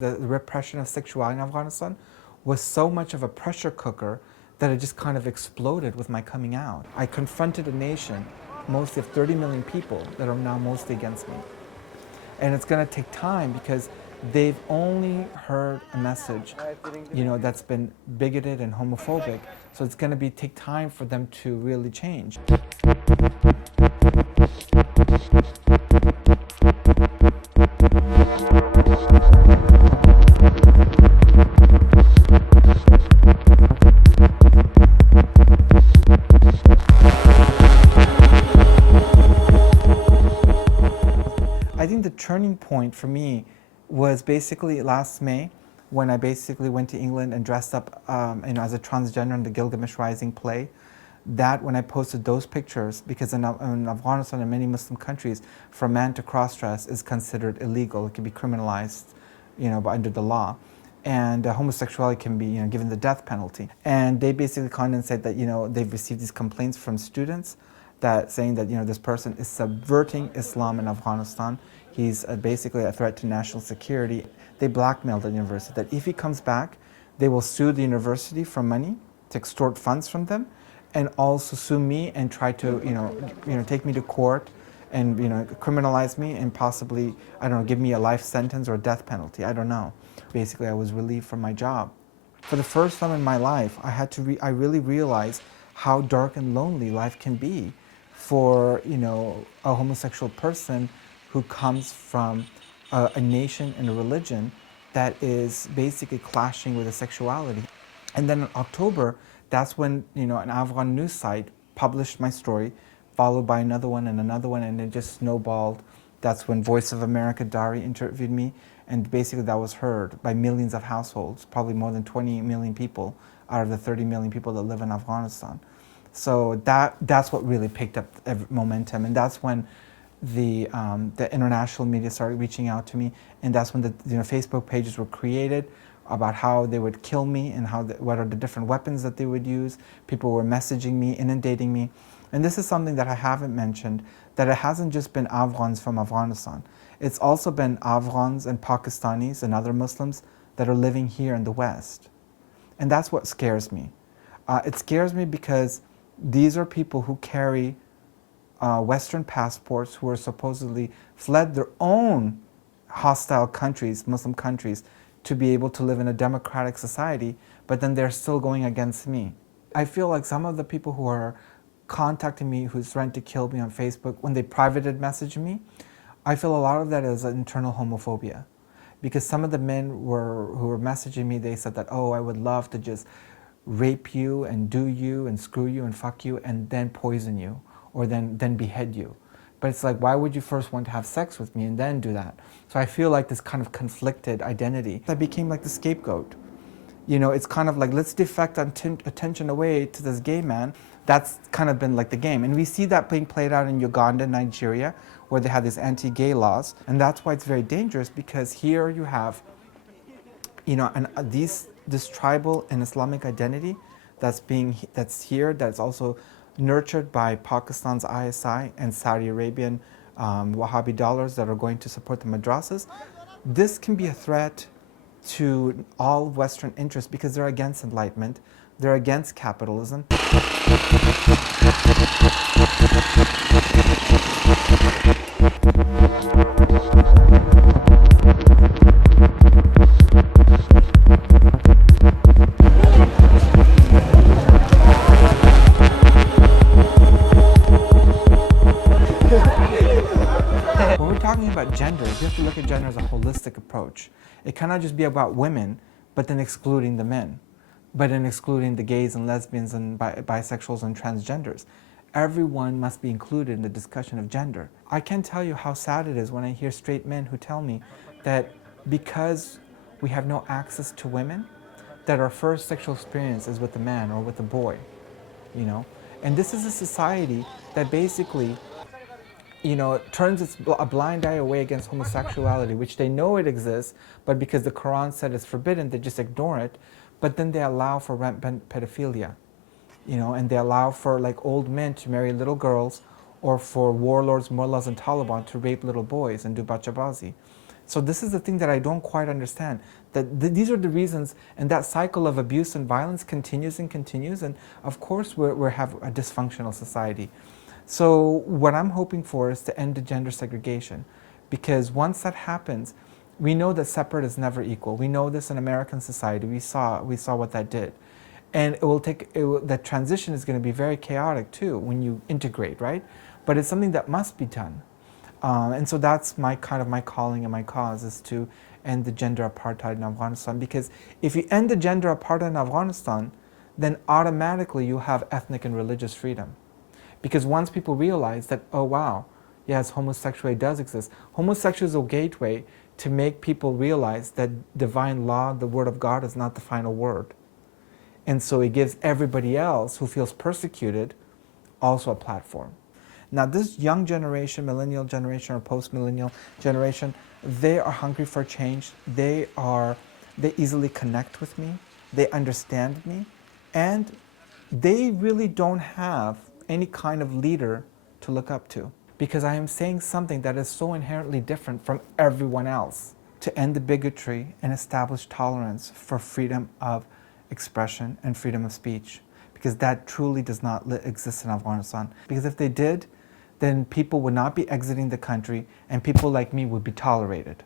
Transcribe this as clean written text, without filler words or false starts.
The repression of sexuality in Afghanistan was so much of a pressure cooker that it just kind of exploded with my coming out. I confronted a nation, mostly of 30 million people, that are now mostly against me. And it's going to take time because they've only heard a message, that's been bigoted and homophobic. So it's going to take time for them to really change. I think the turning point for me was basically last May when I basically went to England and dressed up as a transgender in the Gilgamesh Rising play. That when I posted those pictures, because in Afghanistan and many Muslim countries, for a man to cross-dress is considered illegal. It can be criminalized, under the law. And homosexuality can be, given the death penalty. And they basically kind of said that, they've received these complaints from students that saying that, this person is subverting Islam in Afghanistan. He's basically a threat to national security. They blackmailed the university that if he comes back, they will sue the university for money to extort funds from them, and also sue me and try to, take me to court and, criminalize me and possibly, I don't know, give me a life sentence or a death penalty. I don't know. Basically, I was relieved from my job. For the first time in my life, I really realized how dark and lonely life can be for, a homosexual person who comes from a nation and a religion that is basically clashing with a sexuality. And then in October, that's when, an Afghan news site published my story, followed by another one, and it just snowballed. That's when Voice of America Dari interviewed me, and basically that was heard by millions of households, probably more than 20 million people out of the 30 million people that live in Afghanistan. So that's what really picked up momentum, and that's when the international media started reaching out to me, and that's when the Facebook pages were created about how they would kill me and what are the different weapons that they would use. People were messaging me, inundating me. And this is something that I haven't mentioned, that it hasn't just been Afghans from Afghanistan. It's also been Afghans and Pakistanis and other Muslims that are living here in the West. And that's what scares me. It scares me because these are people who carry Western passports, who are supposedly fled their own hostile countries, Muslim countries, to be able to live in a democratic society, but then they're still going against me. I feel like some of the people who are contacting me, who's threatened to kill me on Facebook, when they privated message me, I feel a lot of that is internal homophobia. Because some of the men who were messaging me, they said that, oh, I would love to just rape you and do you and screw you and fuck you and then poison you or then behead you. But it's like, why would you first want to have sex with me and then do that? So I feel like this kind of conflicted identity. I became like the scapegoat. It's kind of like, let's deflect attention away to this gay man. That's kind of been like the game. And we see that being played out in Uganda, Nigeria, where they have these anti-gay laws. And that's why it's very dangerous, because here you have, this tribal and Islamic identity that's here, that's also nurtured by Pakistan's ISI and Saudi Arabian Wahhabi dollars that are going to support the madrasas. This can be a threat to all Western interests because they're against enlightenment, they're against capitalism. When we're talking about gender, you have to look at gender as a holistic approach. It cannot just be about women, but then excluding the men, but then excluding the gays and lesbians and bisexuals and transgenders. Everyone must be included in the discussion of gender. I can't tell you how sad it is when I hear straight men who tell me that because we have no access to women, that our first sexual experience is with a man or with a boy, And this is a society that basically turns a blind eye away against homosexuality, which they know it exists, but because the Quran said it's forbidden, they just ignore it. But then they allow for rampant pedophilia, and they allow for like old men to marry little girls, or for warlords, mullahs, and Taliban to rape little boys and do bachabazi. So this is the thing that I don't quite understand. That these are the reasons, and that cycle of abuse and violence continues and continues, and of course we have a dysfunctional society. So what I'm hoping for is to end the gender segregation, because once that happens, we know that separate is never equal. We know this in American society. We saw what that did, and that transition is going to be very chaotic too when you integrate, right? But it's something that must be done. And so that's my calling and my cause is to end the gender apartheid in Afghanistan. Because if you end the gender apartheid in Afghanistan, then automatically you have ethnic and religious freedom. Because once people realize that, oh wow, yes, homosexuality does exist. Homosexuality is a gateway to make people realize that divine law, the word of God, is not the final word. And so it gives everybody else who feels persecuted also a platform. Now this young generation, millennial generation or post-millennial generation, they are hungry for change. They easily connect with me. They understand me. And they really don't have any kind of leader to look up to, because I am saying something that is so inherently different from everyone else, to end the bigotry and establish tolerance for freedom of expression and freedom of speech, because that truly does not exist in Afghanistan. Because if they did, then people would not be exiting the country and people like me would be tolerated.